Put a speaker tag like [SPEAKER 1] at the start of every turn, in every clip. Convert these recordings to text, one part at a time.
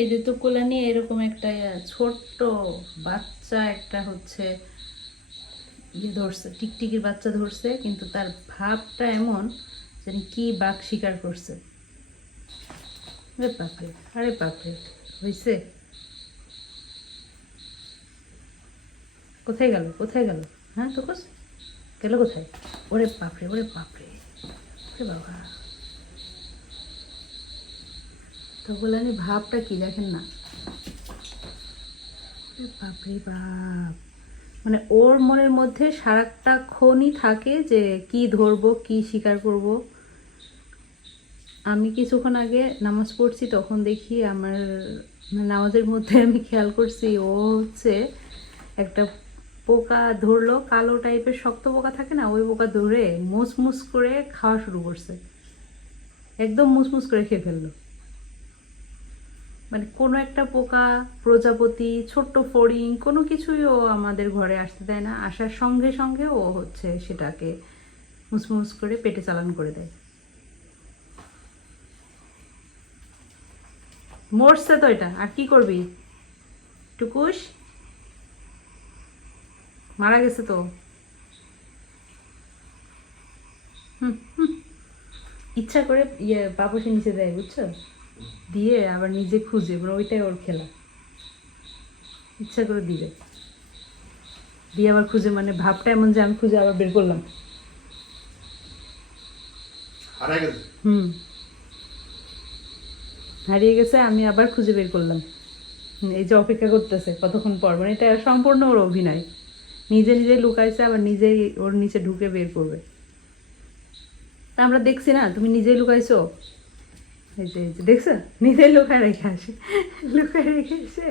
[SPEAKER 1] এই যে তো কোলা নিয়ে এরকম একটা ছোট্ট বাচ্চা একটা হচ্ছে ইয়ে ধরছে, টিকটিকির বাচ্চা ধরছে, কিন্তু তার ভাবটা এমন যেন কি বাঘ শিকার করছে। আরে আরে বাপরে হয়েছে কোথায় গেল কোথায় গেল? হ্যাঁ তো গেল কোথায়? ওরে বাপরে, ওরে ওরে বাবা। তো গোলানি ভাবটা কি দেখেন না? বাপরে বাপ। মানে ওর মনের মধ্যে সারাটা ক্ষণই থাকে যে কি ধরবো, কি শিকার করব। আমি কিছুক্ষণ আগে নামাজ পড়ছি, তখন দেখি আমার মানে নামাজের মধ্যে আমি খেয়াল করছি, ও হচ্ছে একটা পোকা ধরলো, কালো টাইপের, শক্ত পোকা থাকে না, ওই পোকা ধরে মুসমুস করে খাওয়া শুরু করছে। একদম মুসমুস করে খেয়ে ফেলল। মানে কোনো একটা পোকা, প্রজাপতি, ছোট্ট ফড়িং, কোনো কিছুই ও আমাদের ঘরে আসতে দেয় না। আসার সঙ্গে সঙ্গে ও হচ্ছে সেটাকে মুসমুস করে পেটে চালান করে দেয়। মরছে তো এটা, আর কি করবি? টুকুস? মারা গেছে তো। ইচ্ছা করে ইয়ে পাপসে নিচে দেয়, বুঝছ? দিয়ে আবার নিজে খুঁজে মানে ওইটাই ওর খেলা। ইচ্ছা করে দিবে। দিয়ে আবার খুঁজে মানে ভাবটা এমন যে আমি খুঁজে আবার বের করলাম। হুম। হারিয়ে গেছে আমি আবার খুঁজে বের করলাম। এই যে অপেক্ষা করতেছে কতক্ষণ পর মানে এটা সম্পূর্ণ ওর অভিনয়। নিজে নিজে লুকাইছে আবার নিজেই ওর নিচে ঢুকে বের করবে। তা আমরা দেখছি না তুমি নিজেই লুকাইছো? দেখছ নিজেই লুকায় রেখে আসে। লুকায় রেখে এসে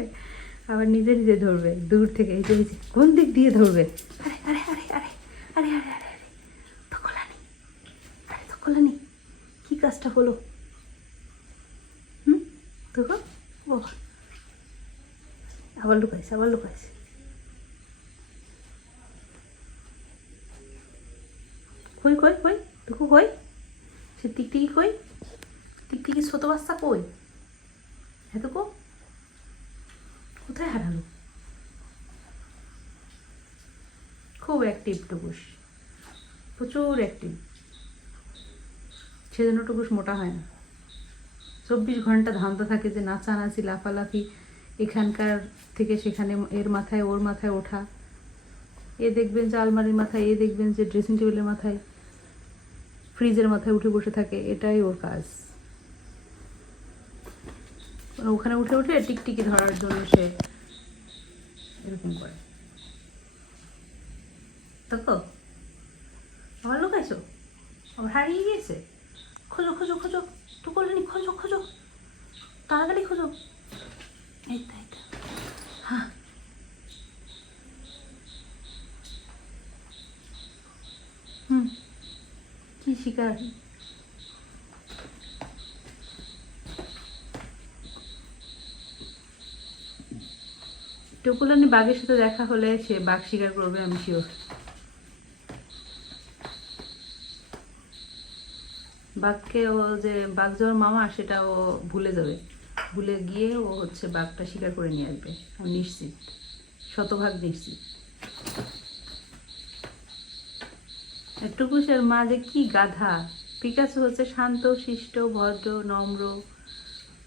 [SPEAKER 1] আবার নিজে নিজে ধরবে, দূর থেকে। এই যে কোন দিক দিয়ে ধরবে? আরে আরে আরে আরে আরে আরে আরে আরে। তো খোলানি আরে, তো খোলানি কি কাজটা হলো? হুম? দেখো বাবা। আবার লুকাইছে আবার লুকাইছে। কই কই কই? দেখো, কই সে টিকটিকি কই টিকটিকি ছোট বাচ্চা কই? এত কো কোথায় হারালো? খুব অ্যাক্টিভ টুকুস। প্রচুর অ্যাক্টিভ সেজন্য টুকুস মোটা হয় না। চব্বিশ ঘণ্টা ধান্দা থাকে যে নাচানাচি, লাফালাফি, এখানকার থেকে সেখানে এর মাথায়, ওর মাথায় ওঠা। এ দেখবেন যে আলমারির মাথায়, এ দেখবেন যে ড্রেসিং টেবিলের মাথায়। ফ্রিজের মাথায় উঠে বসে থাকে, এটাই ওর কাজ। মানে ওখানে উঠে উঠে টিকটিকি ধরার জন্য সে এরকম করে। দেখো আবার লুকাইছো আবার হারিয়ে গিয়েছে। খোঁজো খোঁজো খোঁজো টুকুলানি খোঁজো খোঁজো, তাড়াতাড়ি খোঁজো। এই তো এই তো হ্যাঁ। হুম, কি শিকার? টুকুলানি বাঘের সাথে দেখা হলে সে বাঘ শিকার করবে, আমি শিওর বাঘকে ও যে বাঘ যাওয়ার মামা, সেটা ও ভুলে যাবে। ভুলে গিয়ে ও হচ্ছে বাঘটা শিকার করে নিয়ে আসবে। আমি নিশ্চিত, শতভাগ নিশ্চিত। টুকুসের মা যে কি গাধা। পিকাসো হচ্ছে শান্ত, শিষ্ট, ভদ্র, নম্র।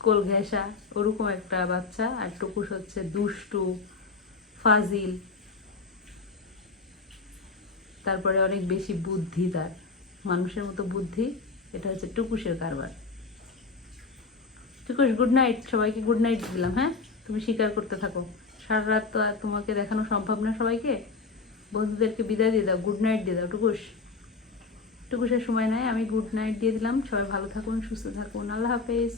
[SPEAKER 1] কোল ঘেঁষা, ওরকম একটা বাচ্চা, আর টুকুস হচ্ছে দুষ্টু, ফাজিল। তারপরে অনেক বেশি বুদ্ধি তার। মানুষের মতো বুদ্ধি, এটা হচ্ছে টুকুসের কারবার। টুকুস গুড নাইট সবাইকে গুড নাইট দিলাম হ্যাঁ? তুমি স্বীকার করতে থাকো। সারা রাত তো আর তোমাকে দেখানো সম্ভব না সবাইকে। বন্ধুদেরকে বিদায় দিয়ে দাও গুড নাইট দিয়ে দাও, টুকুস। টুকুসের সময় নাই, আমি গুড নাইট দিয়ে দিলাম। সবাই ভালো থাকুন, সুস্থ থাকুন, আল্লাহ হাফেজ।